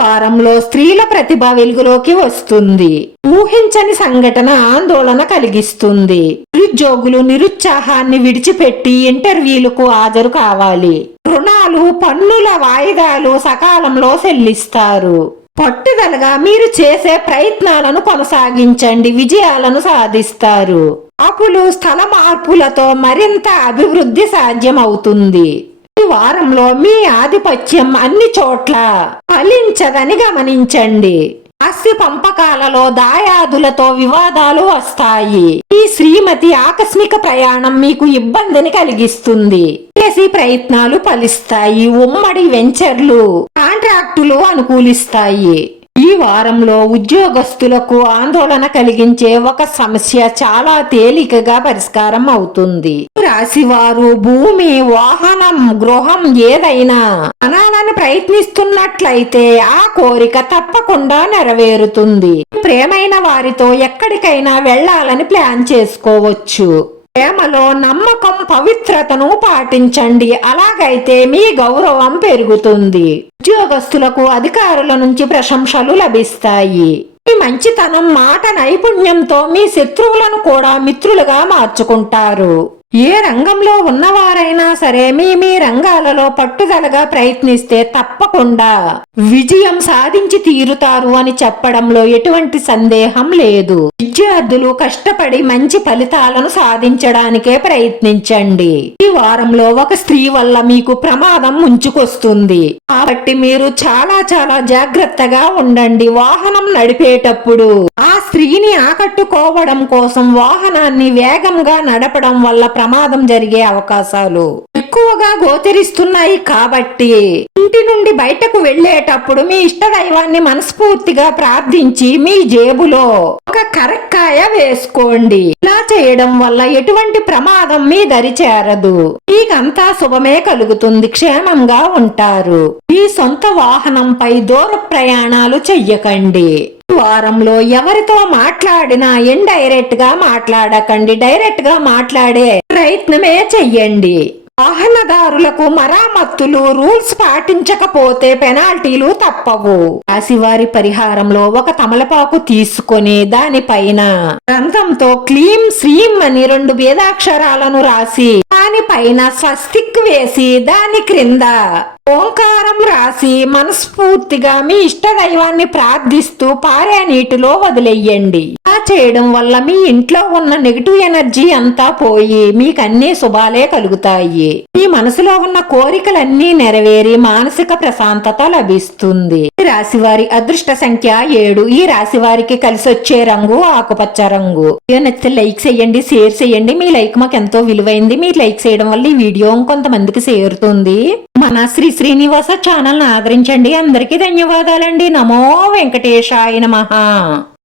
వారంలో స్త్రీల ప్రతిభ వెలుగులోకి వస్తుంది. ఊహించని సంఘటన ఆందోళన కలిగిస్తుంది. నిరుద్యోగులు నిరుత్సాహాన్ని విడిచిపెట్టి ఇంటర్వ్యూలకు హాజరు కావాలి. రుణాలు పన్నుల వాయిదాలు సకాలంలో చెల్లిస్తారు. పట్టుదలగా మీరు చేసే ప్రయత్నాలను కొనసాగించండి విజయాలను సాధిస్తారు. అప్పులు స్థల మార్పులతో మరింత అభివృద్ధి సాధ్యమవుతుంది. ఈ వారంలో మీ ఆధిపత్యం అన్ని చోట్ల ఫలించదని గమనించండి. ఆస్తి పంపకాలలో దాయాదులతో వివాదాలు వస్తాయి. ఈ శ్రీమతి ఆకస్మిక ప్రయాణం మీకు ఇబ్బందిని కలిగిస్తుంది. చేసి ప్రయత్నాలు ఫలిస్తాయి. ఉమ్మడి వెంచర్లు కాంట్రాక్టులు అనుకూలిస్తాయి. వారంలో ఉద్యోగస్తులకు ఆందోళన కలిగించే ఒక సమస్య చాలా తేలికగా పరిష్కారం అవుతుంది. రాశివారు భూమి వాహనం గృహం ఏదైనా అనాలని ప్రయత్నిస్తున్నట్లయితే ఆ కోరిక తప్పకుండా నెరవేరుతుంది. ప్రేమైన వారితో ఎక్కడికైనా వెళ్ళాలని ప్లాన్ చేసుకోవచ్చు. ప్రేమలో నమ్మకం పవిత్రతను పాటించండి. అలాగైతే మీ గౌరవం పెరుగుతుంది. ఉద్యోగస్తులకు అధికారుల నుంచి ప్రశంసలు లభిస్తాయి. మీ మంచితనం మాట నైపుణ్యంతో మీ శత్రువులను కూడా మిత్రులుగా మార్చుకుంటారు. ఏ రంగంలో ఉన్నవారైనా సరే మీ మీ రంగాలలో పట్టుదలగా ప్రయత్నిస్తే తప్పకుండా విజయం సాధించి తీరుతారు అని చెప్పడంలో ఎటువంటి సందేహం లేదు. విద్యార్థులు కష్టపడి మంచి ఫలితాలను సాధించడానికే ప్రయత్నించండి. ఈ వారంలో ఒక స్త్రీ వల్ల మీకు ప్రమాదం ముంచుకొస్తుంది. కాబట్టి మీరు చాలా చాలా జాగ్రత్తగా ఉండండి వాహనం నడిపేటప్పుడు. ఆ స్త్రీని ఆకట్టుకోవడం కోసం వాహనాన్ని వేగంగా నడపడం వల్ల ప్రమాదం జరిగే అవకాశాలు ఎక్కువగా గోచరిస్తున్నాయి కాబట్టి ఇంటి నుండి బయటకు వెళ్ళేటప్పుడు మీ ఇష్ట దైవాన్ని మనస్ఫూర్తిగా ప్రార్థించి మీ జేబులో ఒక కరక్కాయ వేసుకోండి. ఇలా చేయడం వల్ల ఎటువంటి ప్రమాదం మీ దరి చేరదు. మీకంతా శుభమే కలుగుతుంది. క్షేమంగా ఉంటారు. మీ సొంత వాహనంపై దూర ప్రయాణాలు చెయ్యకండి. వారంలో ఎవరితో మాట్లాడినా ఇండైరెక్ట్గా మాట్లాడకండి డైరెక్ట్గా మాట్లాడే ప్రయత్నమే చెయ్యండి. వాహనదారులకు మరామత్తులు రూల్స్ పాటించకపోతే పెనాల్టీలు తప్పవు. రాశివారి పరిహారంలో ఒక తమలపాకు తీసుకొని దానిపైన గ్రంథంతో క్లీం శ్రీం అని రెండు వేదాక్షరాలను రాసి దానిపైన స్వస్తిక్ వేసి దాని క్రింద ఓంకారం రాసి మనస్ఫూర్తిగా మీ ఇష్ట దైవాన్ని ప్రార్థిస్తూ పారే నీటిలో వదిలేయండి. చేయడం వల్ల మీ ఇంట్లో ఉన్న నెగిటివ్ ఎనర్జీ అంతా పోయి మీకు అన్ని శుభాలే కలుగుతాయి. మీ మనసులో ఉన్న కోరికలన్నీ నెరవేరి మానసిక ప్రశాంతత లభిస్తుంది. ఈ రాశి వారి అదృష్ట సంఖ్య ఏడు. ఈ రాశి వారికి కలిసి వచ్చే రంగు ఆకుపచ్చ రంగు. వీడియో నచ్చితే లైక్ చేయండి షేర్ చేయండి. మీ లైక్ మాకు ఎంతో విలువైంది. మీరు లైక్ చేయడం వల్ల ఈ వీడియో కొంతమందికి చేరుతుంది. మన శ్రీ శ్రీనివాస ఛానల్ ఆదరించండి. అందరికీ ధన్యవాదాలండి. నమో వెంకటేశాయ మహా